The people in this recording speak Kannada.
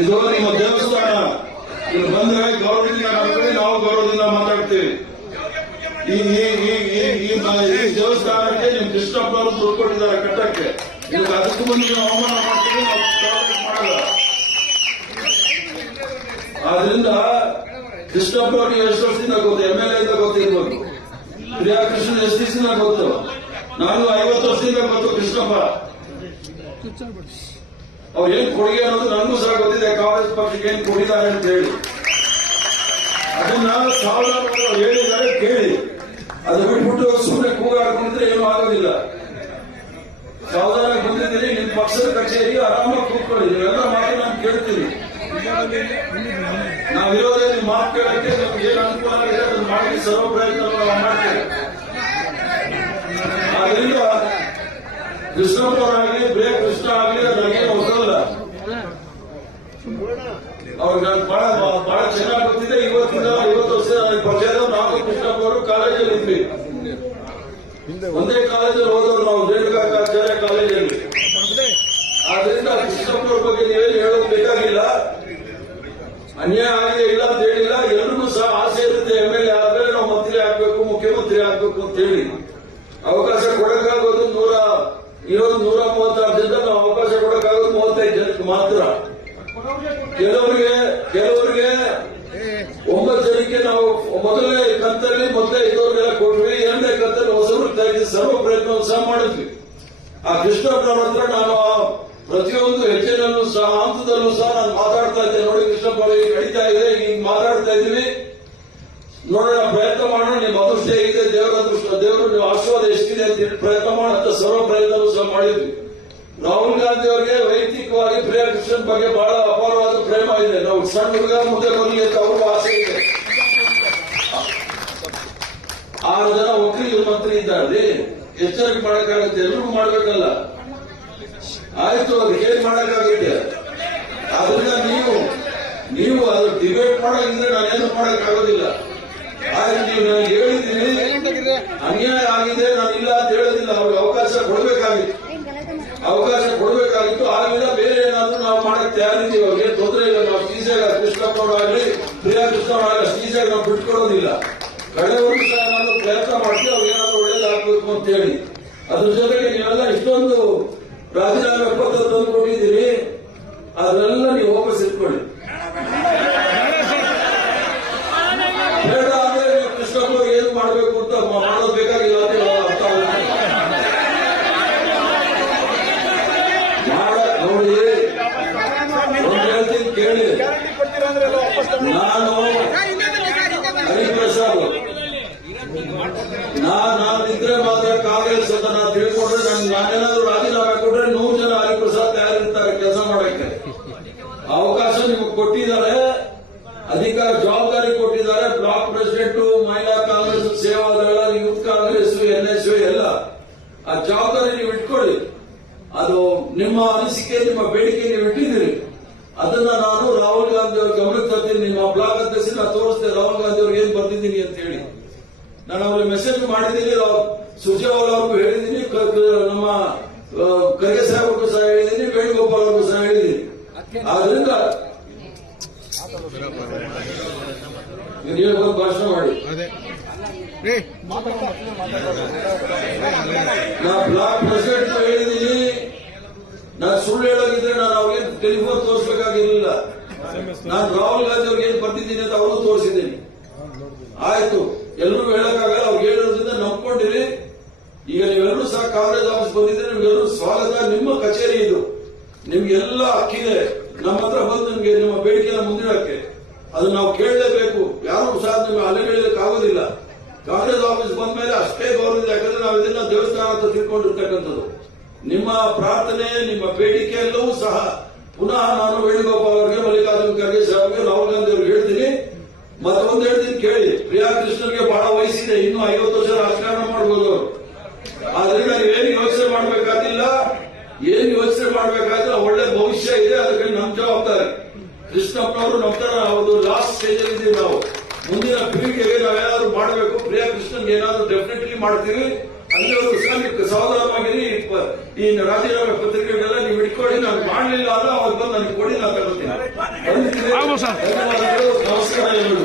ಇದು ನಿಮ್ಮ ದೇವಸ್ಥಾನ. ಇಲ್ಲಿ ಬಂದ್ರೆ ಗೌರವದಿಂದ ನಾವು ಗೌರವದಿಂದ ಮಾತಾಡ್ತೀವಿ. ಈ ದೇವಸ್ಥಾನಕ್ಕೆ ನಿಮ್ ಕೃಷ್ಣಪ್ಪ ಅವರು ದುಡ್ಡು ಕೊಟ್ಟಿದ್ದಾರೆ ಕಟ್ಟಕ್ಕೆ. ಈಗ ಅದಕ್ಕೂ ಬಂದು ನೀವು ಅವಮಾನ ಮಾಡ್ತೀವಿ, ಮಾಡಲ್ಲ. ಆದ್ರಿಂದ ಕೃಷ್ಣಪ್ಪ ಅವ್ರಿಗೆ ಎಷ್ಟು ವರ್ಷದಿಂದ ಗೊತ್ತು, MLA ಇಂದ ಗೊತ್ತಿರ್ಬೋದು. ಪ್ರಿಯಾ ಕೃಷ್ಣ ಎಷ್ಟು ದಿವಸದಿಂದ ಗೊತ್ತು, ನಾನು 50 ವರ್ಷದಿಂದ ಗೊತ್ತು ಕೃಷ್ಣಪ್ಪ. ಅವ್ರು ಏನ್ ಕೊಡುಗೆ ಅನ್ನೋದು ನನಗೂ ಸಹ ಗೊತ್ತಿದೆ, ಕಾಂಗ್ರೆಸ್ ಪಕ್ಷಕ್ಕೆ ಏನ್ ಕೊಟ್ಟಿದ್ದಾರೆ ಅಂತ ಹೇಳಿ. ಅದನ್ನ ಸಾವಿರಾರು ಹೇಳಿದ್ದಾರೆ, ಕೇಳಿ. ಅದು ಬಿಟ್ಬಿಟ್ಟು ಸುಮ್ಮನೆ ಕೂಗಾಡ್ಕೊಂಡಿದ್ರೆ ಏನೂ ಆಗೋದಿಲ್ಲ. ಸಾವಧಾನ ಬಂದಿದ್ದೀರಿ, ನಿಮ್ ಪಕ್ಷದ ಕಚೇರಿ ಆರಾಮಾಗಿ ಕೂತ್ಕೊಳ್ಳಿ. ನೀವೆಲ್ಲ ಮಾತು ನಾನು ಕೇಳ್ತೀನಿ. ನಾವಿರೋದೇ ಮಾತು ಕೇಳಕ್ಕೆ ನಮ್ಗೆ ಏನ್ ಅನುಕೂಲ ಆಗಿದೆ ಅದನ್ನು ಮಾಡಿ ಸರ್ವ ಪ್ರಯತ್ನ ಮಾಡ್ತೇವೆ. ಆದ್ರಿಂದ ಕೃಷ್ಣಪ್ಪರಾಗಲಿ ಬರೇ ಕೃಷ್ಣ ಆಗಲಿ ನನಗೇನು ಹೊಸದಲ್ಲ. ಅವ್ರಿಗೆ ಬಹಳ ಚೆನ್ನಾಗಿ ಗೊತ್ತಿದೆ. 50 ವರ್ಷ ಪರಿಚಯ. ನಾವು ಕೃಷ್ಣಪ್ಪ ಅವರು ಕಾಲೇಜಲ್ಲಿ ಇದ್ವಿ, ಒಂದೇ ಕಾಲೇಜಲ್ಲಿ ಹೋದವ್ರು ನಾವು, ರೇಣುಕಾಚಾರ್ಯ ಕಾಲೇಜಲ್ಲಿ. ಆದ್ರಿಂದ ಕೃಷ್ಣಪ್ಪ ಅವ್ರ ಬಗ್ಗೆ ನೀವೇನು ಹೇಳೋದು ಬೇಕಾಗಿಲ್ಲ. ಅನ್ಯಾಯ ಆಗಿದೆ ಇಲ್ಲ ಅಂತ ಹೇಳಿಲ್ಲ. ಎಲ್ರಿಗೂ ಸಹ ಆಸೆ ಇರುತ್ತೆ, MLA ಆದ್ಮೇಲೆ ನಾವು ಮಂತ್ರಿ ಆಗ್ಬೇಕು, ಮುಖ್ಯಮಂತ್ರಿ ಆಗ್ಬೇಕು ಅಂತ ಹೇಳಿ. ಅವಕಾಶ ಕೊಡಕ್ಕಾಗೋದು 136 ಜನ, ನಾವು ಅವಕಾಶ ಕೊಡಕ್ಕಾಗೋದು 35 ಜನಕ್ಕೆ ಮಾತ್ರ. ಕೆಲವರಿಗೆ 9 ಜನಕ್ಕೆ ನಾವು ಮೊದಲನೇ ಕಂತಲ್ಲಿ ಇದ್ದವ್ರಿಗೆಲ್ಲ ಕೊಟ್ವಿ. 2ನೇ ಕಂತಲ್ಲಿ ಹೊಸಬ್ರು ತೆಗೆದು ಸರ್ವ ಪ್ರಯತ್ನವನ್ನು ಸಹ ಮಾಡಿದ್ವಿ. ಆ ಕೃಷ್ಣಪ್ಪನವ್ರ ಹತ್ರ ನಾನು ಪ್ರತಿಯೊಂದು ಹೆಜ್ಜೆನಲ್ಲೂ ಸಹ ಹಂತದಲ್ಲೂ ಸಹ ನಾನು ಮಾತಾಡ್ತಾ ಇದ್ದೆ. ನೋಡಿ ಕೃಷ್ಣಪ್ಪ ನಡೀತಾ ಇದೆ, ಈಗ ಮಾತಾಡ್ತಾ ಇದ್ದೀವಿ, ನೋಡೋಣ, ಪ್ರಯತ್ನ ಮಾಡೋಣ. ನಿಮ್ಮ ಅದೃಷ್ಟ ಹೇಗಿದೆ, ದೇವರ ಅದೃಷ್ಟ, ದೇವರು ನೀವು ಆಶೀರ್ವಾದ ಎಷ್ಟಿದೆ ಅಂತ ಹೇಳಿ ಪ್ರಯತ್ನ ಮಾಡಂತ ಸರ್ವ ಪ್ರಯತ್ನವೂ ಸಹ ಮಾಡಿದ್ವಿ. ರಾಹುಲ್ ಗಾಂಧಿ ಅವರಿಗೆ ವೈಯಕ್ತಿಕವಾಗಿ ಪ್ರಿಯಾ ಕೃಷ್ಣನ್ ಬಗ್ಗೆ ಬಹಳ ಅಪಾರವಾದ ಪ್ರೇಮ ಇದೆ. ನಾವು ಸಣ್ಣ ಹುಡುಗ ಮುಂದೆ ಬರಲಿ ಅಂತ ಅವ್ರಿಗೂ ಆಸೆ ಇದೆ. 6 ಜನ ಒಕ್ಕಲಿಗರು ಮಂತ್ರಿ ಇದ್ದಾರೆ. ಎಚ್ಚರಿಕೆ ಮಾಡಕ್ಕಾಗತ್ತೆ, ಎಲ್ರಿಗೂ ಮಾಡ್ಬೇಕಲ್ಲ. ಆಯ್ತು, ಅದಕ್ಕೆ ಏನ್ ಮಾಡಕ್ಕಾಗುತ್ತೆ. ಆದ್ರಿಂದ ನೀವು ಅದು ಡಿಬೇಟ್ ಮಾಡೋದಿದ್ರೆ ನಾನೇನು ಮಾಡಕ್ಕಾಗೋದಿಲ್ಲ. ಆದ್ರೆ ನೀವು ನಾನು ಹೇಳಿದ್ದೀನಿ, ಅನ್ಯಾಯ ಆಗಿದೆ, ನಾನು ಇಲ್ಲ ಅಂತ ಹೇಳೋದಿಲ್ಲ. ಅವ್ರಿಗೆ ಅವಕಾಶ ಕೊಡಬೇಕಾಗಿತ್ತು. ಆಗಿಲ್ಲ, ಬೇರೆ ಏನಾದ್ರೂ ನಾವು ಮಾಡಕ್ ತಯಾರಿದ್ದೀವಿ. ಅವ್ರಿಗೆ ತೊಂದರೆ ಇಲ್ಲ. ನಾವು ಈಸಿಯಾಗಿ ಕೃಷ್ಣಪ್ಪ ಅವರಾಗಲಿ ಪ್ರಿಯಾ ಕೃಷ್ಣ ಅವರಾಗಲಿ ಈಸಿಯಾಗಿ ನಾವು ಬಿಟ್ಕೊಡೋದಿಲ್ಲ. ಕಡೆವರೆಗೂ ಸಹ ನಾನು ಪ್ರಯತ್ನ ಮಾಡ್ತೀವಿ, ಅವ್ರಿಗೆ ಏನಾದ್ರು ಒಳ್ಳೇದಾಗಬೇಕು ಅಂತ ಹೇಳಿ. ಅದ್ರ ಜೊತೆಗೆ ನೀವೆಲ್ಲ ಇಷ್ಟೊಂದು ರಾಜೀನಾಮೆ ಪತ್ರ ತಂದು ಕೊಟ್ಟಿದ್ದೀರಿ, ಅದನ್ನೆಲ್ಲ ನೀವು ವಾಪಸ್ ಇಟ್ಕೊಳ್ಳಿ. ಬೇಡ ಅಂದ್ರೆ ನೀವು ಕೃಷ್ಣಪ್ಪ ಏನು ಮಾಡಬೇಕು ಅಂತ ಮಾಡೋದು ಬೇಕಾಗಿಲ್ಲ ಅಂತ ಅರ್ಥ ಆಗುತ್ತೆ. ನೋಡಿ, ಒಂದು ಹೇಳ್ತೀನಿ ಕೇಳಿ. ನಾನು ಹರಿಪ್ರಸಾದ್, ನಾನಿದ್ರೆ ಮಾತ್ರ ಕಾಂಗ್ರೆಸ್ ಅಂತ ನಾನು ತಿಳ್ಕೊಂಡ್ರೆ, ನಾನೇನಾದ್ರೂ ರಾಜೀನಾಮೆ ಕೊಟ್ರೆ 100 ಜನ ಹರಿಪ್ರಸಾದ್ ತಯಾರಿರ್ತಾರೆ ಕೆಲಸ ಮಾಡಕ್ಕೆ. ಅವಕಾಶ ನಿಮಗೆ ಕೊಟ್ಟಿದ್ದಾರೆ, ಅಧಿಕಾರ ಜವಾಬ್ದಾರಿ ಕೊಟ್ಟಿದ್ದಾರೆ. ಬ್ಲಾಕ್ ಪ್ರೆಸಿಡೆಂಟ್, ಮಹಿಳಾ ಕಾಂಗ್ರೆಸ್, ಸೇವಾದಳ, ಯೂತ್ ಕಾಂಗ್ರೆಸ್, NSU ಎಲ್ಲ ಆ ಜವಾಬ್ದಾರಿ ನೀವು ಇಟ್ಕೊಳ್ಳಿ. ಅದು ನಿಮ್ಮ ಅನಿಸಿಕೆ, ನಿಮ್ಮ ಬೇಡಿಕೆ ನೀವು ಇಟ್ಟಿದ್ದೀರಿ. ಅದನ್ನ ನಾನು ರಾಹುಲ್ ಗಾಂಧಿ ಅವ್ರ ಗಮನಕ್ಕೆ ತರ್ತೀನಿ. ನಿಮ್ಮ ಬ್ಲಾಕ್ ಅಧ್ಯಕ್ಷ ನಾನು ತೋರಿಸ್ತೇನೆ ರಾಹುಲ್ ಗಾಂಧಿ ಅವ್ರಿಗೆ ಏನ್ ಬರ್ತಿದ್ದೀನಿ ಅಂತ ಹೇಳಿ. ನಾನು ಅವ್ರಿಗೆ ಮೆಸೇಜ್ ಮಾಡಿದ್ದೀನಿ, ಸುರ್ಜೇವಾಲಾ ಅವ್ರಿಗೂ ಹೇಳಿದ್ದೀನಿ, ನಮ್ಮ ಖರ್ಗೆ ಸಾಹೇಬ್ರಿಗೂ ಸಹ ಹೇಳಿದ್ದೀನಿ, ವೇಣುಗೋಪಾಲ್ ಅವ್ರಿಗೂ ಸಹ ಹೇಳಿದ್ದೀನಿ. ಆದ್ರಿಂದ ನೀವು ಭಾಷಣ ಮಾಡಿ. ನಾ ಬ್ಲಾಕ್ ಪ್ರೆಸಿಡೆಂಟ್ ಹೇಳಿದ್ದೀನಿ. ನಾನು ಸುಳ್ಳು ಹೇಳೋಗಿದ್ರೆ ನಾನು ಅವ್ರಿಗೆ ಟೆಲಿಫೋನ್ ತೋರಿಸಬೇಕಾಗಿರ್ಲಿಲ್ಲ. ನಾನು ರಾಹುಲ್ ಗಾಂಧಿ ಅವ್ರಿಗೆ ಏನ್ ಬರ್ತಿದ್ದೀನಿ ಅಂತ ಅವ್ರಿಗೂ ತೋರಿಸಿದ್ದೀನಿ. ಆಯ್ತು, ಎಲ್ಲರೂ ಹೇಳಕ್ಕಾಗಲ್ಲ. ಅವ್ರಿಗೆ ಹೇಳೋದ್ರಿಂದ ನಂಬ್ಕೊಂಡಿರಿ. ಈಗ ನೀವೆಲ್ಲರೂ ಸಹ ಕಾಂಗ್ರೆಸ್ ಆಫೀಸ್ ಬಂದಿದ್ರೆ ನಿಮ್ಗೆಲ್ಲರೂ ಸ್ವಾಗತ. ನಿಮ್ಮ ಕಚೇರಿ ಇದು, ನಿಮ್ಗೆಲ್ಲ ಹಕ್ಕಿದೆ ನಮ್ಮ ಹತ್ರ ಬಂದು ನಿಮ್ಗೆ ನಿಮ್ಮ ಬೇಡಿಕೆಯನ್ನು ಮುಂದಿಡಕ್ಕೆ. ಅದು ನಾವು ಕೇಳಲೇಬೇಕು. ಯಾರು ಸಹ ನಿಮ್ಗೆ ಅಲೆಗಳಿಲಿಕ್ಕೆ ಆಗೋದಿಲ್ಲ. ಕಾಂಗ್ರೆಸ್ ಆಫೀಸ್ ಬಂದ ಮೇಲೆ ಅಷ್ಟೇ ಗೌರವ ಇದೆ. ಯಾಕಂದ್ರೆ ನಾವು ಇದನ್ನ ದೇವಸ್ಥಾನ ಅಂತ ತಿಳ್ಕೊಂಡಿರ್ತಕ್ಕಂಥದ್ದು. ನಿಮ್ಮ ಪ್ರಾರ್ಥನೆ, ನಿಮ್ಮ ಬೇಡಿಕೆ ಎಲ್ಲವೂ ಸಹ ಪುನಃ ನಾನು ವೇಣುಗೋಪಾಲ್ ಅವರಿಗೆ, ಮಲ್ಲಿಕಾರ್ಜುನ್ ಖರ್ಗೆ ಸಾಹೇಬ್ಗೆ, ರಾಹುಲ್ ಗಾಂಧಿ ಅವ್ರಿಗೆ ಹೇಳ್ತೀನಿ. ಮತ್ತೊಂದು ಹೇಳ್ತೀನಿ ಕೇಳಿ. ಪ್ರಿಯಾ ಕೃಷ್ಣನ್ಗೆ ಬಹಳ ವಯಸ್ಸಿದೆ, ಇನ್ನೂ 50 ವರ್ಷ ರಾಜಕಾರಣ ಮಾಡಬಹುದು ಅವರು. ಆದ್ರಿಂದ ನೀವೇನು ಯೋಚನೆ ಮಾಡಬೇಕಾಗಿಲ್ಲ. ಏನು ಯೋಚನೆ ಮಾಡಬೇಕಾದ್ರೆ ಒಳ್ಳೆ ಭವಿಷ್ಯ ಇದೆ. ಅದಕ್ಕೆ ನಮ್ಮ ಜವಾಬ್ದಾರಿ. ಕೃಷ್ಣಪ್ಪನವರು ನಮ್ಮ ತರ ಒಂದು ಲಾಸ್ಟ್ ಸ್ಟೇಜ್ ಅಲ್ಲಿ ಇದ್ದೀವಿ ನಾವು. ಮುಂದಿನ ಪೀಳಿಗೆಗೆ ನಾವೇನಾದ್ರೂ ಮಾಡಬೇಕು. ಪ್ರಿಯಾ ಕೃಷ್ಣನ್ಗೆ ಏನಾದ್ರೂ ಡೆಫಿನೆಟ್ಲಿ ಮಾಡ್ತೀವಿ. ಅಲ್ಲಿವರೆಗೂ ಸಹ ಸಾವಧಾನವಾಗಿರಿ. ಈ ರಾಜೀನಾಮೆ ಪತ್ರಿಕೆಗಳೆಲ್ಲ ನೀವು ಇಟ್ಕೊಳ್ಳಿ, ನಾನು ಮಾಡಲಿಲ್ಲ ಅಂದ್ರೆ ಅವ್ರು ಬಂದು ನನಗೆ ಕೊಡಿ, ನಾನು ತಗೋತೀನಿ. ಆಗ್ಬೋದು ಸರ್. ಧನ್ಯವಾದಗಳು, ನಮಸ್ಕಾರ ಎಲ್ಲರಿಗೂ.